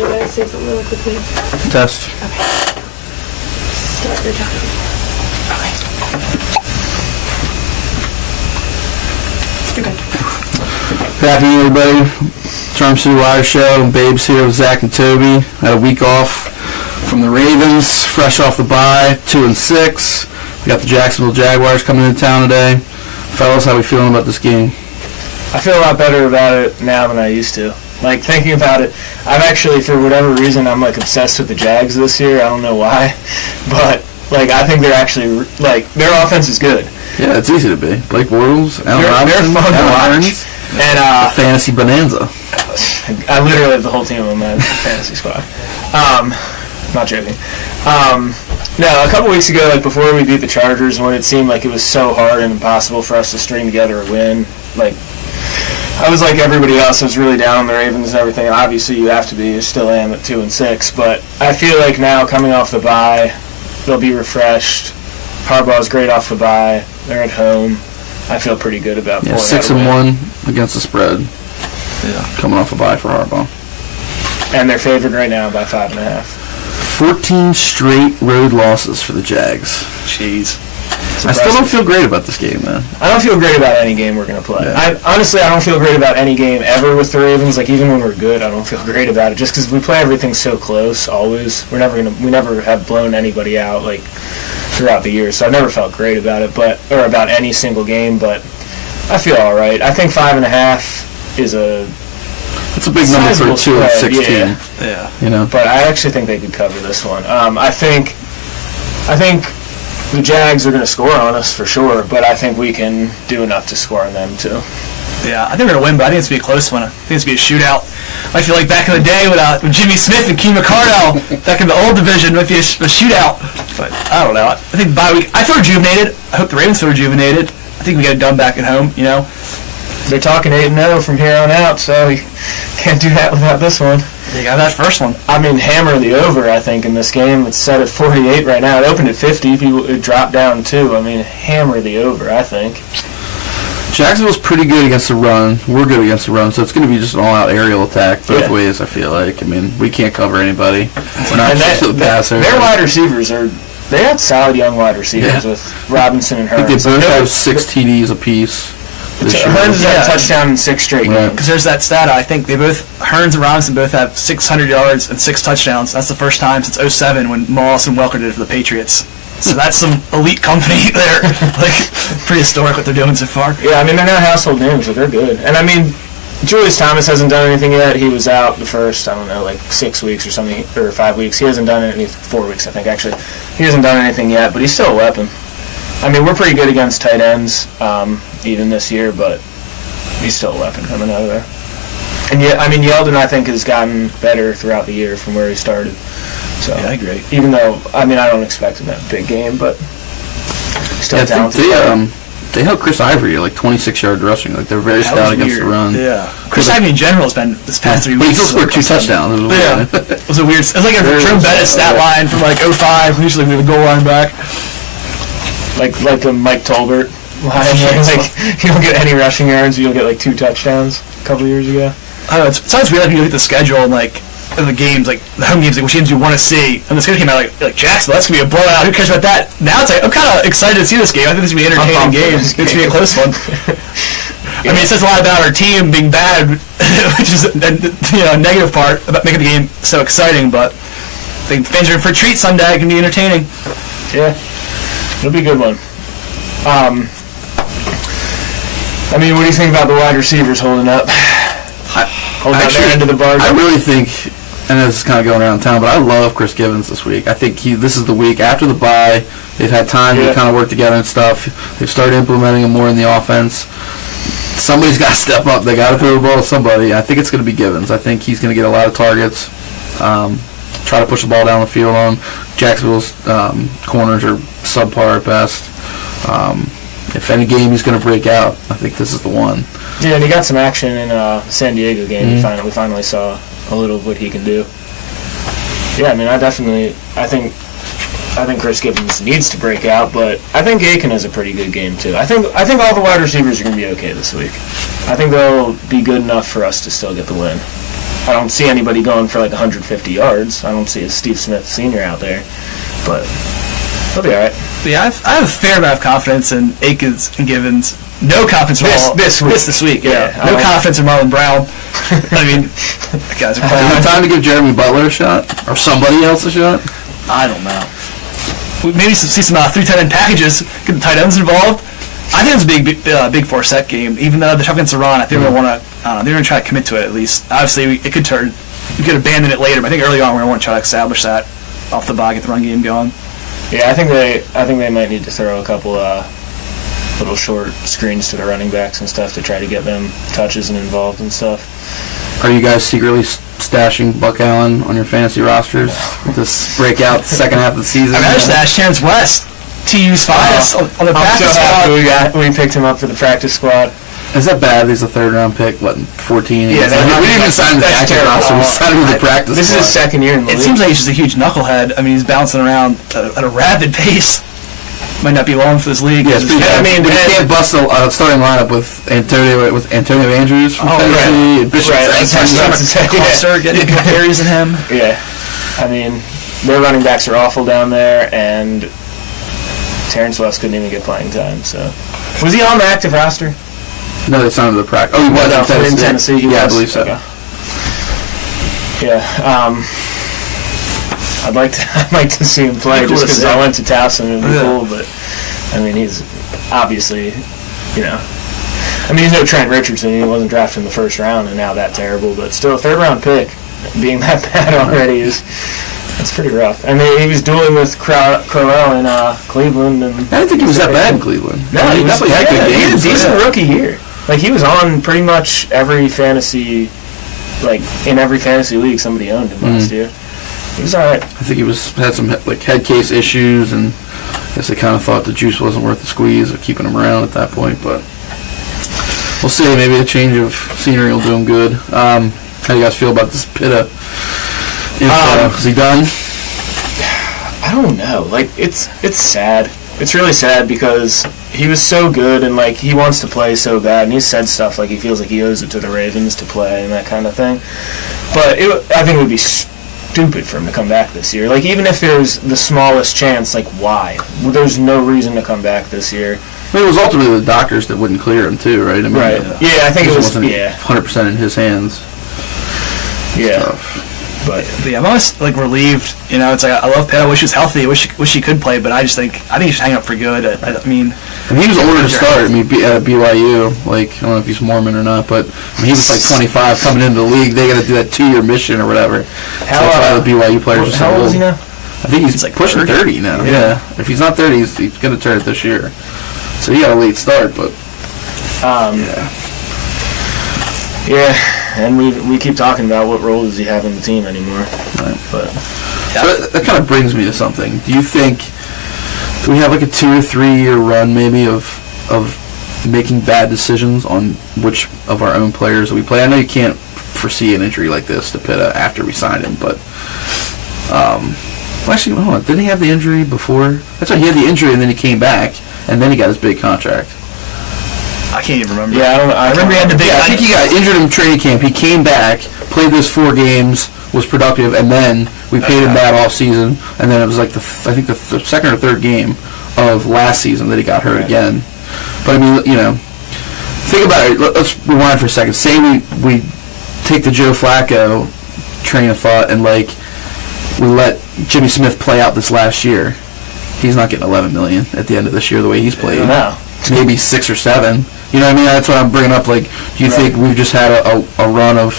one of you guys say something really quickly? Test. Okay. Start your time. Okay. Good afternoon, everybody. Charm City Wire Show. Babes here with Zach and Toby. Had a week off from the Ravens, fresh off the bye, 2-6. We got the Jacksonville Jaguars coming into town today. Fellas, how we feeling about this game? I feel a lot better about it now than I used to. Like, thinking about it, I've actually, for whatever reason, I'm, like, obsessed with the Jags this year. I don't know why. But, like, I think they're actually, like, their offense is good. Yeah, it's easy to be. Blake Bortles, Allen They're Robinson, fun to Allen watch. And, fantasy bonanza. I literally have the whole team on my fantasy squad. Not joking. No, a couple weeks ago, like, before we beat the Chargers, when it seemed like it was so hard and impossible for us to string together a win, like, I was like everybody else. I was really down on the Ravens and everything. Obviously, you have to be. You still am at 2-6. But I feel like now, coming off the bye, they'll be refreshed. Harbaugh's great off the bye. They're at home. I feel pretty good about pulling out a win. 6-1 against the spread. Yeah, coming off a bye for Harbaugh. And they're favored right now by 5.5. 14 straight road losses for the Jags. Jeez. I still don't feel great about this game, man. I don't feel great about any game we're going to play. Yeah. Honestly, I don't feel great about any game ever with the Ravens. Like, even when we're good, I don't feel great about it. Just because we play everything so close, always. We never have blown anybody out, like, throughout the year. So I've never felt great about it, or about any single game. But I feel all right. I think 5.5 is it's a big number for a 2-16. Yeah. You know. But I actually think they could cover this one. I think the Jags are going to score on us for sure, but I think we can do enough to score on them too. Yeah, I think we're going to win, but I think it's going to be a close one. I think it's going to be a shootout. I feel like back in the day with Jimmy Smith and Key McCardell, back in the old division, it might be a shootout. But I don't know. I think bye week, I feel rejuvenated. I hope the Ravens feel rejuvenated. I think we got it done back at home, you know. They're talking 8-0 from here on out, so we can't do that without this one. They got that first one. I mean, hammer the over, I think, in this game. It's set at 48 right now. It opened at 50. It dropped down, too. I mean, hammer the over, I think. Jacksonville's pretty good against the run. We're good against the run, so it's going to be just an all-out aerial attack both ways, I feel like. I mean, we can't cover anybody. We're not the passer. Their wide receivers they have solid young wide receivers with Robinson and Hearns. I think they both have 6 TDs apiece. Hearns has had a touchdown in 6 straight games. Because there's that stat, I think Hearns and Robinson both have 600 yards and 6 touchdowns. That's the first time since 2007 when Moss and Welker did it for the Patriots. So that's some elite company there. Like, pretty historic what they're doing so far. Yeah, I mean, they're not household names, but they're good. And I mean, Julius Thomas hasn't done anything yet. He was out the first, 6 weeks or something, or 5 weeks. He hasn't done anything, 4 weeks, I think, actually. He hasn't done anything yet, but he's still a weapon. I mean, we're pretty good against tight ends, even this year, but he's still a weapon coming out of there. And yeah, I mean, Yeldon, I think, has gotten better throughout the year from where he started. So, yeah, I agree. Even though, I mean, I don't expect him to have a big game, but still talented. They held Chris Ivory like 26 yards rushing. Like, they're very stout against the run. Yeah. Chris Ivory in general has been this past 3 weeks. He still scored 2 touchdowns. It was a weird. It was like a Jerome Bettis stat line from like 2005. Usually we have a goal line back. Like a Mike Tolbert line. Like, you don't get any rushing yards, you'll get like 2 touchdowns a couple years ago. I don't know. It sounds weird when you look at the schedule and like in the games, like the home games, like which games you want to see. And the schedule came out like Jacksonville, that's gonna be a blowout. Who cares about that? Now it's like I'm kind of excited to see this game. I think this is gonna be an entertaining game. It's gonna be a close one. I mean, it says a lot about our team being bad, which is a negative part about making the game so exciting. But I think fans are in for a treat Sunday. It can be entertaining. Yeah, it'll be a good one. I mean, what do you think about the wide receivers holding up? Holding up their end of the bargain? I really think, and this is kind of going around town, but I love Chris Givens this week. I think this is the week after the bye. They've had time to kind of work together and stuff. They've started implementing him more in the offense. Somebody's got to step up. They got to throw the ball to somebody. I think it's going to be Givens. I think he's going to get a lot of targets. Try to push the ball down the field on Jacksonville's corners are subpar at best. If any game he's going to break out, I think this is the one. Yeah, and he got some action in San Diego game. Mm-hmm. We finally saw a little of what he can do. Yeah, I mean, I think Chris Givens needs to break out, but I think Aiken has a pretty good game too. I think all the wide receivers are going to be okay this week. I think they'll be good enough for us to still get the win. I don't see anybody going for like 150 yards. I don't see a Steve Smith Sr. out there, but he'll be all right. Yeah, I have a fair amount of confidence in Akins and Givens. No confidence at this week. Yeah. No confidence in Marlon Brown. I mean, the guys are Is playing. it time to give Jeremy Butler a shot? Or somebody else a shot? I don't know. We maybe see some 3 tight end packages, get the tight ends involved. I think it's a big 4-set game. Even though the tough against Iran, I think we're going to want to. They're going to try to commit to it at least. Obviously, it could turn. We could abandon it later, but I think early on we're going to want to try to establish that off the bat, get the run game going. Yeah, I think they might need to throw a couple little short screens to the running backs and stuff to try to get them touches and involved and stuff. Are you guys secretly stashing Buck Allen on your fantasy rosters? This breakout second half of the season? I mean, I stashed Terrence West, TU's finest, on the I'm practice so squad. happy we picked him up for the practice squad. Is that bad? He's a third-round pick, what, 14? Yeah, we didn't even sign him to the active roster. We signed him to the practice This is squad. his second year in the It league. seems like he's just a huge knucklehead. I mean, he's bouncing around at a rapid pace. Might not be long for this league. Yeah, it's pretty bad. I mean, but you can't bust a starting lineup with Antonio Andrews from Tennessee, right. and Bishop Right, that's what I was about to say. Coster getting more carries than him. Yeah, I mean, their running backs are awful down there, and Terrence West couldn't even get playing time. So, was he on the active roster? No, they signed him to the practice. Oh, he was in Tennessee. He Yeah, I was. believe so. Okay. Yeah, I'd like to see him play It'd be cool just to because see. I went to Towson. It'd be Yeah. cool, but I mean, he's obviously, I mean, he's no Trent Richardson. He wasn't drafted in the first round, and now that terrible. But still, a third-round pick being that bad already that's pretty rough. I mean, he was dueling with Crowell in Cleveland, and I didn't think he was that bad in Cleveland. no, he was definitely had good He had a games. decent rookie year. Like, he was on pretty much every fantasy, like, in every fantasy league somebody owned him last year. He was all right. I think he had some like head case issues, and I guess they kind of thought the juice wasn't worth the squeeze of keeping him around at that point. But we'll see. Maybe a change of scenery will do him good. How do you guys feel about this Pitta info? Is he done? I don't know. Like, it's sad. It's really sad because he was so good and, like, he wants to play so bad, and he said stuff like he feels like he owes it to the Ravens to play and that kind of thing. But I think it would be stupid for him to come back this year. Like, even if there's the smallest chance, like, why? Well, there's no reason to come back this year. I mean, it was ultimately the doctors that wouldn't clear him, too, right? I mean, Right. Yeah, I think it was, wasn't yeah. 100% in his hands. Yeah. So, But Yeah, I'm always like relieved. It's like I love Pitt. I wish he was healthy. I wish he could play, but I think he should hang up for good. I mean, and he was older to start. I mean, at BYU, like, I don't know if he's Mormon or not, but I mean, he was like 25 coming into the league. They got to do that 2-year mission or whatever. So that's why the BYU players are so how old is he old. now? I think he's like pushing 30 now. Yeah. If he's not 30, he's going to turn it this year. So he got a late start, but Yeah, and we keep talking about what role does he have in the team anymore. Right. But So that kind of brings me to something. Do you think we have like a 2 or 3 year run maybe of making bad decisions on which of our own players we play? I know you can't foresee an injury like this to Pitta after we signed him, but well, actually, hold on. Didn't he have the injury before? That's right. He had the injury and then he came back and then he got his big contract. I can't even remember. yeah, I remember he had the big. Yeah, I think he got injured in training camp. He came back, played those 4 games, was productive, and then we paid him that off season. And then it was like the second or third game of last season that he got hurt again. But I mean, think about it. Let's rewind for a second. Say we take the Joe Flacco train of thought and like we let Jimmy Smith play out this last year. He's not getting $11 million at the end of this year the way he's played. no. Maybe 6 or 7. You know what I mean? That's what I'm bringing up. Like, do you think we've just had a run of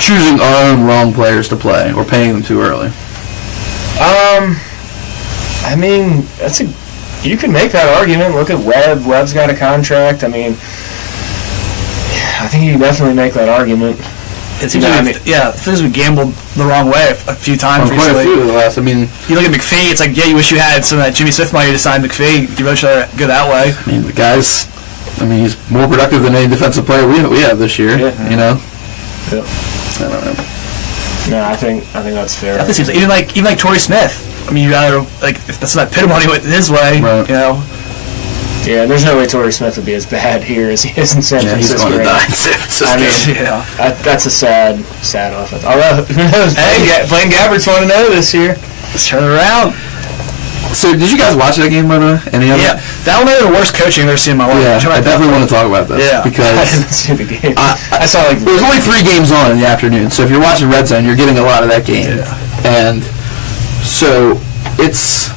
choosing our own wrong players to play or paying them too early? I mean, you can make that argument. Look at Webb. Webb's got a contract. I mean, I think you can definitely make that argument. It seems it feels we gambled the wrong way a few times On quite a recently. few of the last. I mean, You look at McPhee, it's like, yeah, you wish you had some of that Jimmy Smith money to sign McPhee. You wish I go that way. the guy's. I mean, he's more productive than any defensive player we have this year. Yeah. You know. Yep. I don't know. No, I think that's fair. Definitely seems like, even like Torrey Smith. I mean, you rather, like, if that's not Pitt money went his way, Right. Yeah, there's no way Torrey Smith would be as bad here as he is in San Yeah, he's Francisco. going to right die now. in San Francisco. I mean, Yeah. that's a sad offense. Although, who knows? Blaine Gabbert's 1-0 this year. Let's turn it around. So, did you guys watch that game, by the way? Any of it? Yeah, that one might be the worst coaching I've ever seen in my life. Yeah, Should I definitely want to talk about this. Yeah. I Because didn't see the game. I saw like there's only 3 games on in the afternoon, so if you're watching Red Zone, you're getting a lot of that game. Yeah. And so there's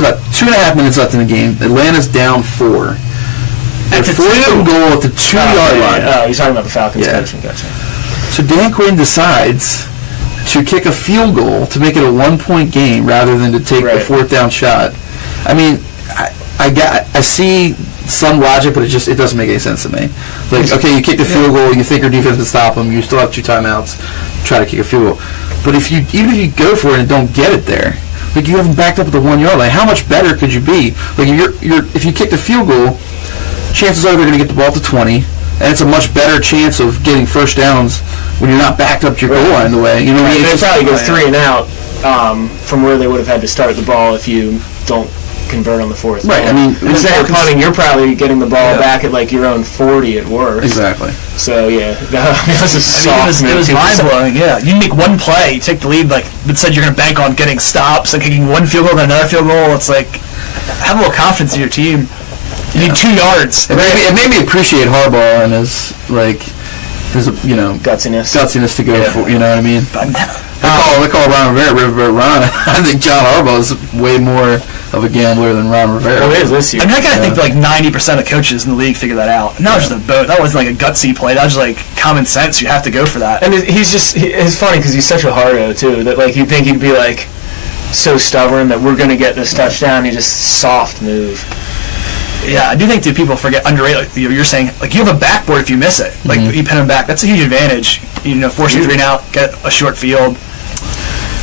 about 2.5 minutes left in the game. Atlanta's down 4. They're At the fourth and goal at the 2-yard line. Oh, you're talking about the Falcons Yeah. coaching. Gotcha. So Dan Quinn decides to kick a field goal to make it a 1-point game rather than to take the Right. 4th down shot. I mean, I see some logic, but it doesn't make any sense to me. Like, okay, you kick the field goal, you think your defense can stop them, you still have 2 timeouts, try to kick a field goal. But even if you go for it and don't get it there, like you haven't backed up at the 1-yard line, how much better could you be? Like if you kick the field goal, chances are they're going to get the ball to 20, and it's a much better chance of getting first downs when you're not backed up to your goal line the way. You know, Right, it's they probably go just- 3 and out from where they would have had to start the ball if you don't convert on the 4th. Right, I mean, instead of punting, you're probably getting the ball Yeah. back at like your own 40 at worst. Exactly. So yeah, that was a soft it was move. mind blowing. Yeah, you make one play, you take the lead. Like it said, you're going to bank on getting stops and kicking one field goal, then another field goal. It's like have a little confidence in your team. You need 2 yards. It made me appreciate Harbaugh and his Gutsiness to go for, you know what I mean? But They call Ron Rivera Ron. I think John Harbaugh is way more of a gambler than Ron Rivera. Oh, it is this year. I mean, I gotta think like 90% of coaches in the league figure that out. And that was just a boat. That wasn't like a gutsy play. That was just like common sense. You have to go for that. And it's funny because he's such a hardo too that like you'd think he'd be like so stubborn that we're gonna get this touchdown. He just soft move. Yeah, I do think people underrate. Like you're saying, like you have a backboard if you miss it. Like you pin him back. That's a huge advantage. You know, force a 3 and out, get a short field.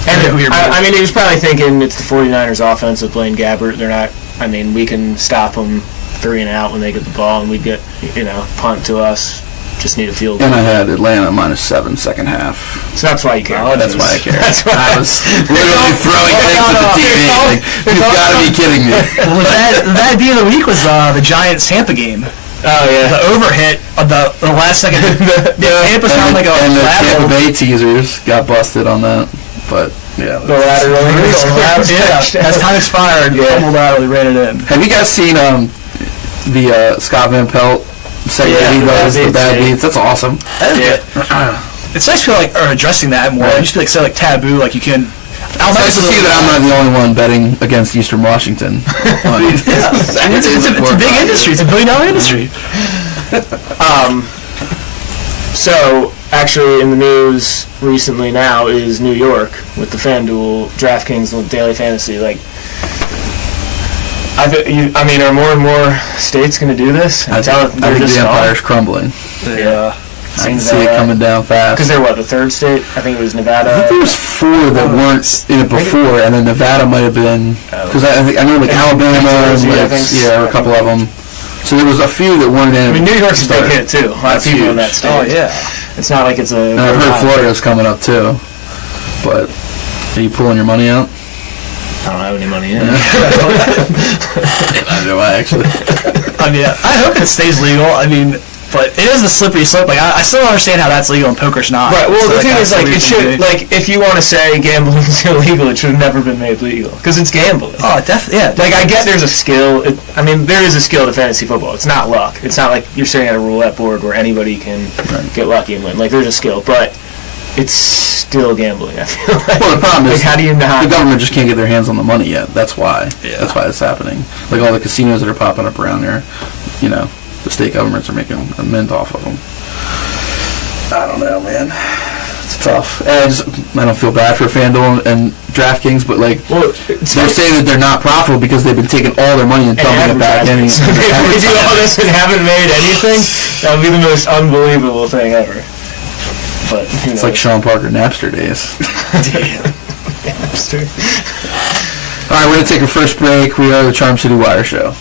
And I mean, he was probably thinking it's the 49ers offense with Blaine Gabbert. They're not. I mean, we can stop them 3 and out when they get the ball, and we get punt to us. Just need a field goal. And I had Atlanta -7 second half. So that's why you care. Oh, that's why I care. That's why I was literally throwing things at the TV. Like, you've got to be kidding me. Well, that idea of the week was the Giants Tampa game. Oh yeah. The overhit of the last second. Tampa's found like a And the Tampa lateral. Bay teasers got busted on that. But, yeah. The lateral. Yeah, as time expired, fumbled out, we ran it in. Have you guys seen the Scott Van Pelt segment Yeah, he the does, bad the bad beats, beats? That's awesome. Yeah. It's nice to feel like addressing that more. It used to be like taboo, like you can. It's nice to see that I'm not the only one betting against Eastern Washington. It's a big industry. It's a $1 billion industry. So, actually, in the news recently now is New York with the FanDuel, DraftKings, and Daily Fantasy. Like, I mean, are more and more states going to do this? I think the empire's crumbling. Yeah. I can see it coming down fast. Because they're what, the 3rd state? I think it was Nevada. I think there was 4 that weren't in it before, and then Nevada might have been, because I know like Alabama, and Jersey, I like, think. yeah, a couple of them. So there was a few that weren't in. I mean, New York's a big hit, too. A lot of That's people in huge. that state. Oh, yeah. It's not like it's a... And I've heard Florida's coming up too. But are you pulling your money out? I don't have any money in. I do, actually. I mean, I hope it stays legal. I mean, but it is a slippery slope. Like I still don't understand how that's legal and poker's not. Right. Well, So, the thing that's is, like, the it weird should, thing. like, if you want to say gambling is illegal, it should have never been made legal because it's gambling. Oh, definitely. Yeah. Like, I get there's a skill. I mean, there is a skill to fantasy football. It's not luck. It's not like you're sitting at a roulette board where anybody can get lucky and win. Like, there's a skill, but it's still gambling. I feel like. Well, the problem is, like, how do you not? the government just can't get their hands on the money yet. That's why. Yeah. That's why it's happening. Like all the casinos that are popping up around there, you know, the state governments are making a mint off of them. I don't know, man. It's tough. I don't feel bad for FanDuel and DraftKings, but like Well, they're saying that they're not profitable because they've been taking all their money and dumping it back in. So if we do all this and haven't made anything, that would be the most unbelievable thing ever. But who knows? It's like Sean Parker Napster days. Napster. All right, we're going to take a first break. We are the Charm City Wire Show.